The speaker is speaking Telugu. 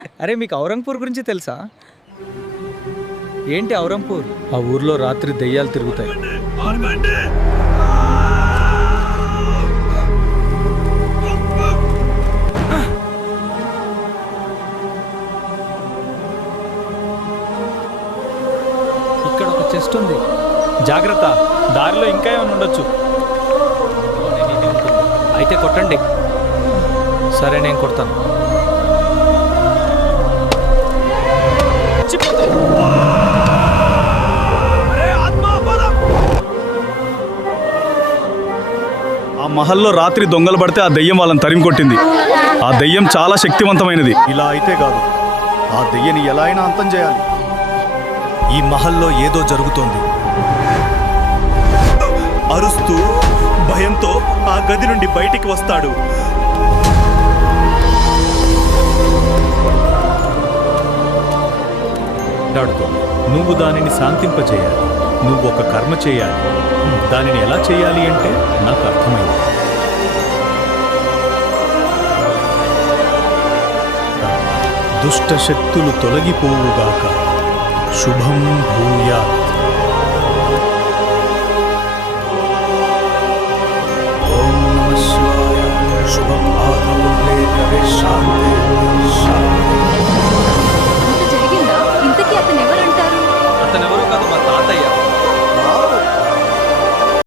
అరే మీకు ఔరంగపూర్ గురించి తెలుసా? ఏంటి ఔరంపూర్? ఆ ఊర్లో రాత్రి దెయ్యాలు తిరుగుతాయి. ఇక్కడ ఒక చెస్ట్ ఉంది, జాగ్రత్త, దారిలో ఇంకా ఏమైనా ఉండొచ్చు. అయితే కొట్టండి. సరే నేను కొడతాను. ఆ మహల్లో రాత్రి దొంగలు పడితే ఆ దెయ్యం వాళ్ళని తరిమి కొట్టింది. ఆ దెయ్యం చాలా శక్తివంతమైనది. ఇలా అయితే కాదు, ఆ దెయ్యని ఎలా అయినా అంతం చేయాలి. ఈ మహల్లో ఏదో జరుగుతోంది. అరుస్తూ భయంతో ఆ గది నుండి బయటికి వస్తాడు. నువ్వు దానిని శాంతింపచేయాలి. నువ్వు ఒక కర్మ చేయాలి. దానిని ఎలా చేయాలి అంటే నాకు అర్థమైంది. దుష్ట శక్తులు తొలగిపోవుగాక. శుభం భూయాత్. ఓం నమః శివాయ. శుభం